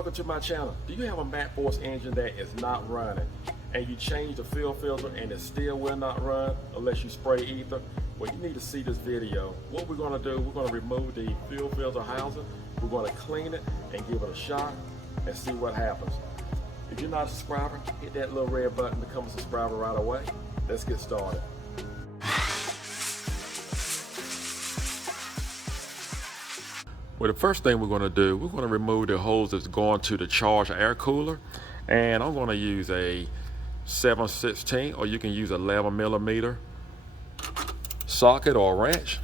Welcome to my channel. Do you have a Maxxforce engine that is not running and you change the fuel filter and it still will not run unless you spray ether? Well, you need to see this video. What we're going to do, we're going to remove the fuel filter housing, we're going to clean it and give it a shot and see what happens. If you're not a subscriber, hit that little red button to become a subscriber right away. Let's get started. Well, the first thing we're going to do, we're going to remove the hose that's going to the charged air cooler. And I'm going to use a 7/16, or you can use 11mm socket or wrench.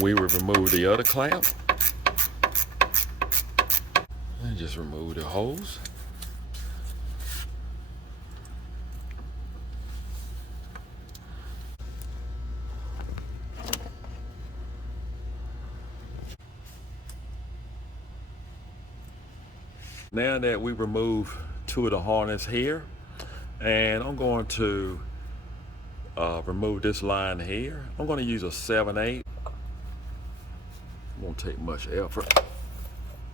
We will remove the other clamp. And just remove the hose. Now that we remove two of the harness here, and I'm going to remove this line here. I'm going to use a 7/8. Won't take much effort.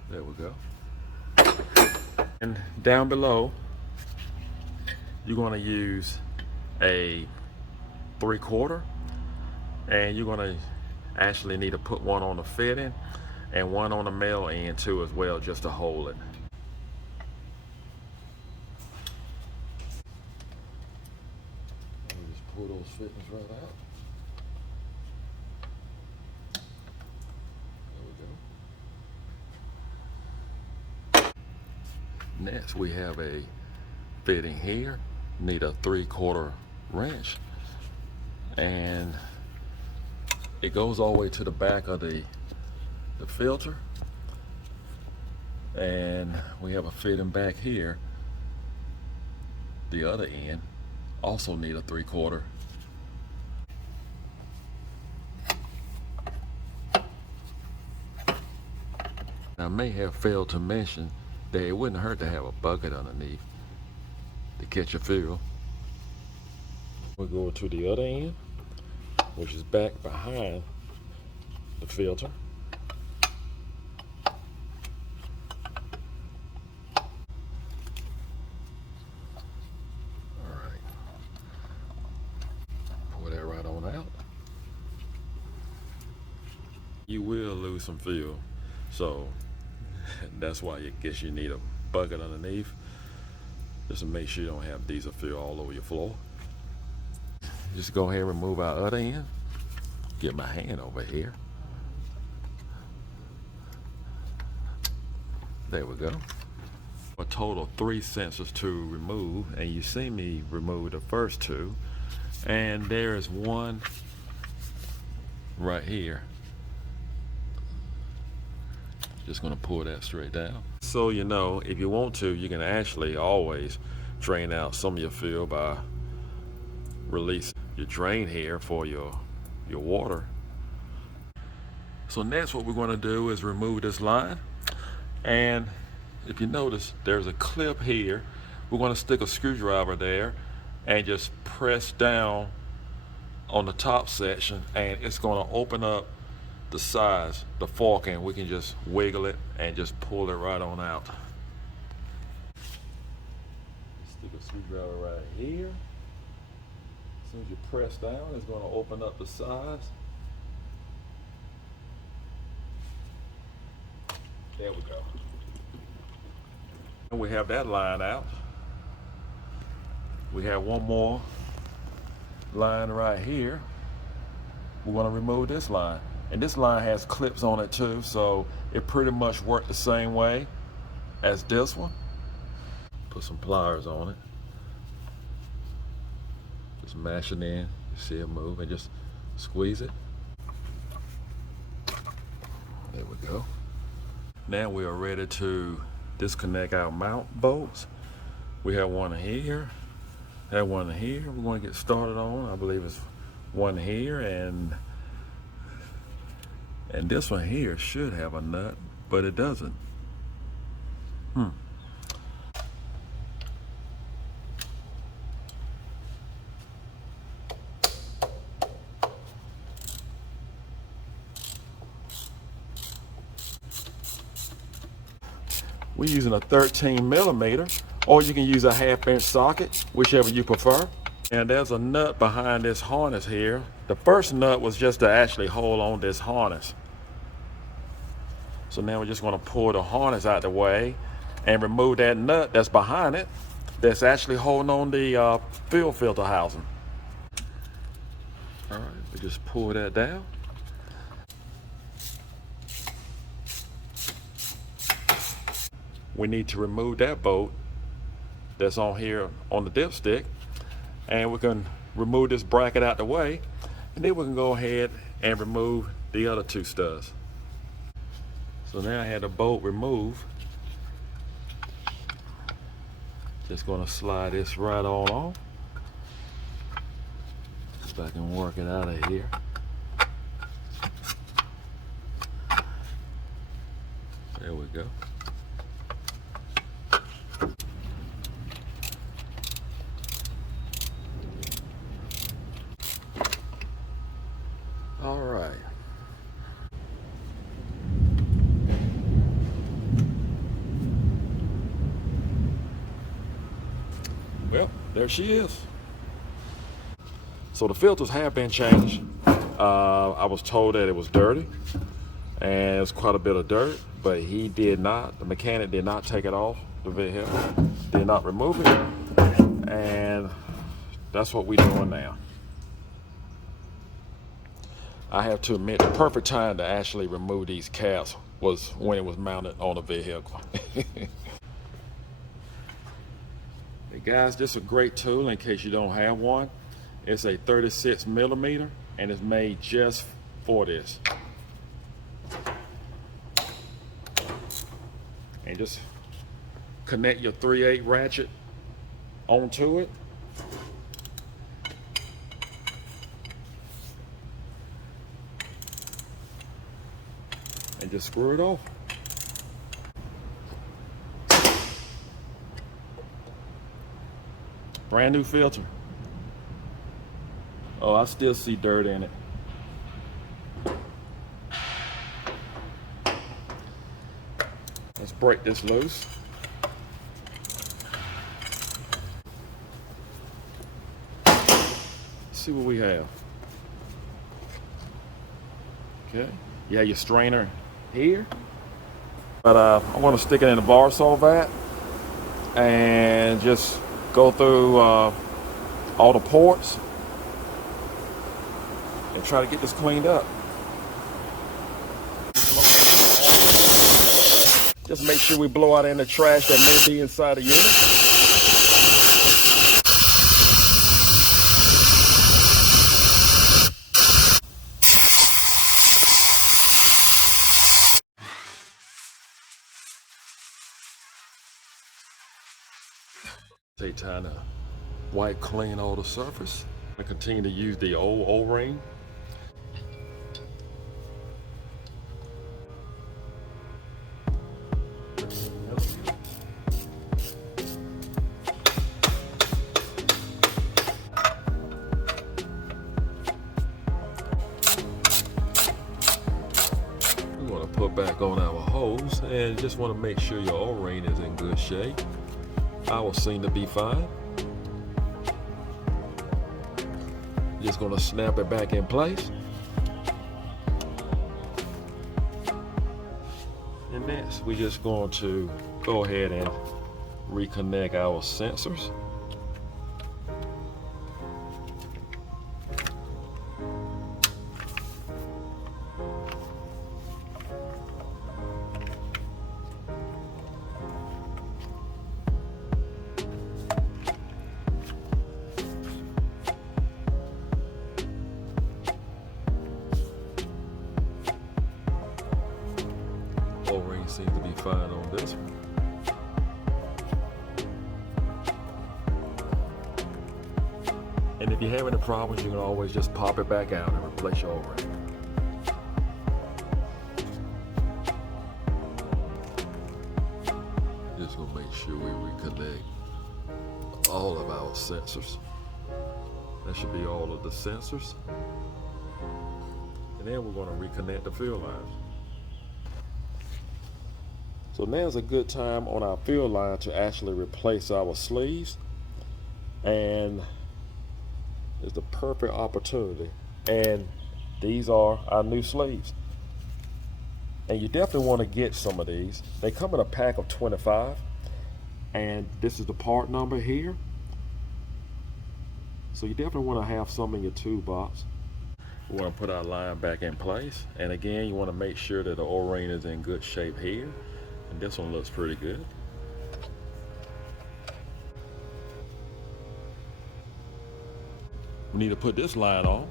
There we go. And down below, you're going to use a 3/4, and you're going to actually need to put one on the fitting and one on the male end too as well, just to hold it. Pull those fittings right out. There we go. Next, we have a fitting here. Need a 3/4 wrench, and it goes all the way to the back of the filter. And we have a fitting back here. The other end also need a 3/4. I may have failed to mention that it wouldn't hurt to have a bucket underneath to catch your fuel. We'll go to the other end, which is back behind the filter. You will lose some fuel, so that's why I guess you need a bucket underneath, just to make sure you don't have diesel fuel all over your floor. Just go ahead and remove our other end. Get my hand over here. There we go. A total of 3 sensors to remove, and you see me remove the first two, and there is one right here. Just gonna pull that straight down. So you know, if you want to, you can actually always drain out some of your fuel by releasing your drain here for your water. So next, what we're gonna do is remove this line. And if you notice, there's a clip here. We're gonna stick a screwdriver there and just press down on the top section, and it's gonna open up the sides, the fork, and we can just wiggle it and just pull it right on out. Stick a screwdriver right here. As soon as you press down, it's going to open up the sides. There we go. And we have that line out. We have one more line right here. We're going to remove this line. And this line has clips on it too, so it pretty much worked the same way as this one. Put some pliers on it. Just mash it in, you see it move, and just squeeze it. There we go. Now we are ready to disconnect our mount bolts. We have one here, have one here. We're going to get started on, I believe it's one here, and this one here should have a nut, but it doesn't. We're using a 13mm, or you can use a 1/2" socket, whichever you prefer. And there's a nut behind this harness here. The first nut was just to actually hold on this harness. So now we're just going to pull the harness out the way and remove that nut that's behind it, that's actually holding on the fuel filter housing. All right, we just pull that down. We need to remove that bolt that's on here on the dipstick, and we can remove this bracket out the way, and then we can go ahead and remove the other 2 studs. So now I had the bolt removed. Just gonna slide this right on off. See if I can work it out of here. There we go. All right. Well, there she is. So the filters have been changed. I was told that it was dirty, and it's quite a bit of dirt, but the mechanic did not take it off the vehicle, did not remove it, and that's what we're doing now. I have to admit, the perfect time to actually remove these caps was when it was mounted on the vehicle. Hey guys, this is a great tool in case you don't have one. It's a 36mm, and it's made just for this. And just connect your 3/8 ratchet onto it. And just screw it off. Brand new filter. Oh, I still see dirt in it. Let's break this loose. Let's see what we have. Okay, you have your strainer here, but I want to stick it in the bar saw vat and just go through all the ports and try to get this cleaned up. Just make sure we blow out any trash that may be inside the unit. Take time to wipe clean all the surface. I continue to use the old O-ring. We want to put back on our hose and just want to make sure your O-ring is in good shape. Ours seem to be fine. Just gonna snap it back in place. And next, we're just going to go ahead and reconnect our sensors. O-ring seems to be fine on this one. And if you have any problems, you can always just pop it back out and replace your O-ring. Just gonna make sure we reconnect all of our sensors. That should be all of the sensors. And then we're gonna reconnect the fuel lines. So now's a good time on our field line to actually replace our sleeves, and it's the perfect opportunity. And these are our new sleeves, and you definitely want to get some of these. They come in a pack of 25, and this is the part number here, so you definitely want to have some in your toolbox. We want to put our line back in place, and again, you want to make sure that the O-ring is in good shape here, and this one looks pretty good. We need to put this line on,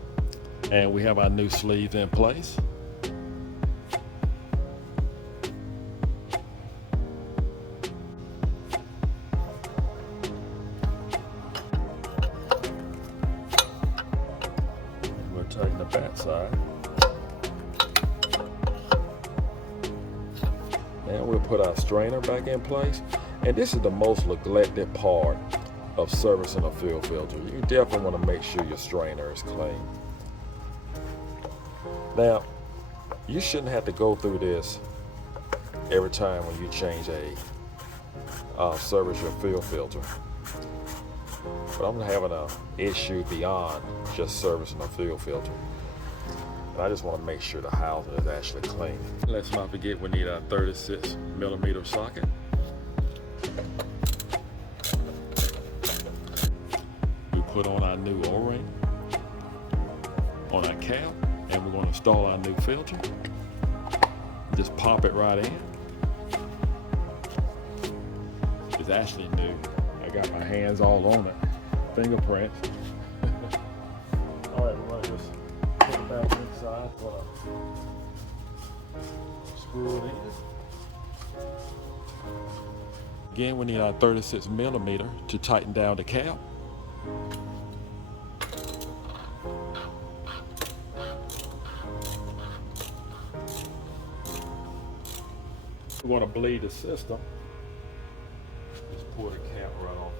and we have our new sleeves in place. We'll tighten the back side. Now we'll put our strainer back in place, and this is the most neglected part of servicing a field filter. You definitely want to make sure your strainer is clean. Now, you shouldn't have to go through this every time when you change service your field filter. But I'm having an issue beyond just servicing a field filter. And I just want to make sure the housing is actually clean. Let's not forget we need our 36mm socket. We put on our new O-ring on our cap, and we're going to install our new filter. Just pop it right in. It's actually new. I got my hands all on it. Fingerprints. All right, we're going to just put it back inside. Screw it in. Again, we need our 36mm to tighten down the cap. We want to bleed the system. Just pull the cap right off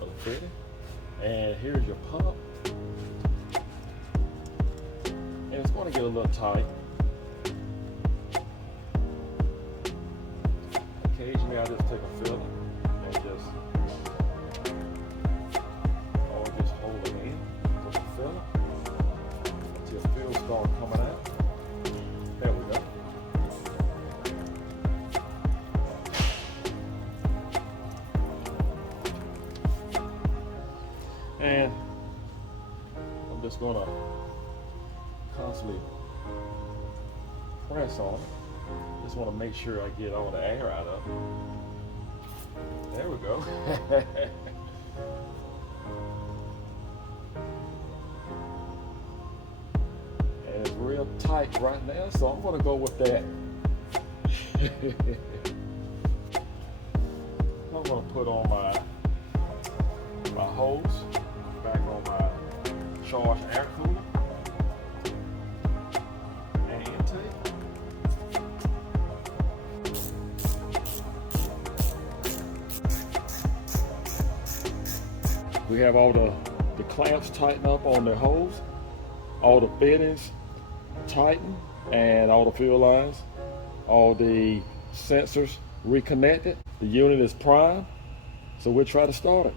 of the fitting. And here's your pump. And it's going to get a little tight. Occasionally I just take a filler and just hold it in with the filler until the filler starts coming out. There we go. And I'm just going to constantly press on it. Just want to make sure I get all the air out of it. There we go. And it's real tight right now, so I'm going to go with that. I'm going to put on my hose back on my charged air cooler and intake. We have all the clamps tightened up on the hose, all the fittings tightened, and all the fuel lines, all the sensors reconnected. The unit is primed, so we'll try to start it.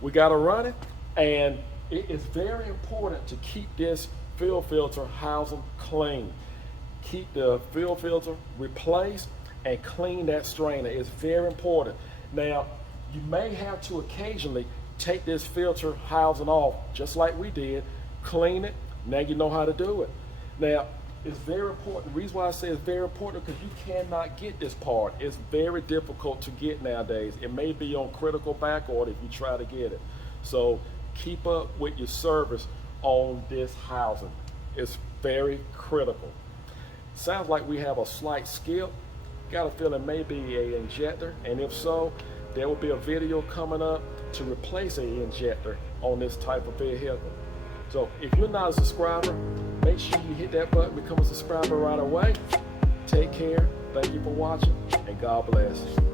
We got to run it, and it is very important to keep this field filter housing clean. keep the fuel filter replaced and clean that strainer. It's very important. Now, you may have to occasionally take this filter housing off, just like we did, clean it. Now you know how to do it. Now, it's very important. The reason why I say it's very important because you cannot get this part. It's very difficult to get nowadays. It may be on critical back order if you try to get it. So keep up with your service on this housing. It's very critical. Sounds like we have a slight skip. Got a feeling maybe an injector, and if so, there will be a video coming up to replace an injector on this type of vehicle. So if you're not a subscriber, make sure you hit that button, become a subscriber right away. Take care, thank you for watching, and God bless.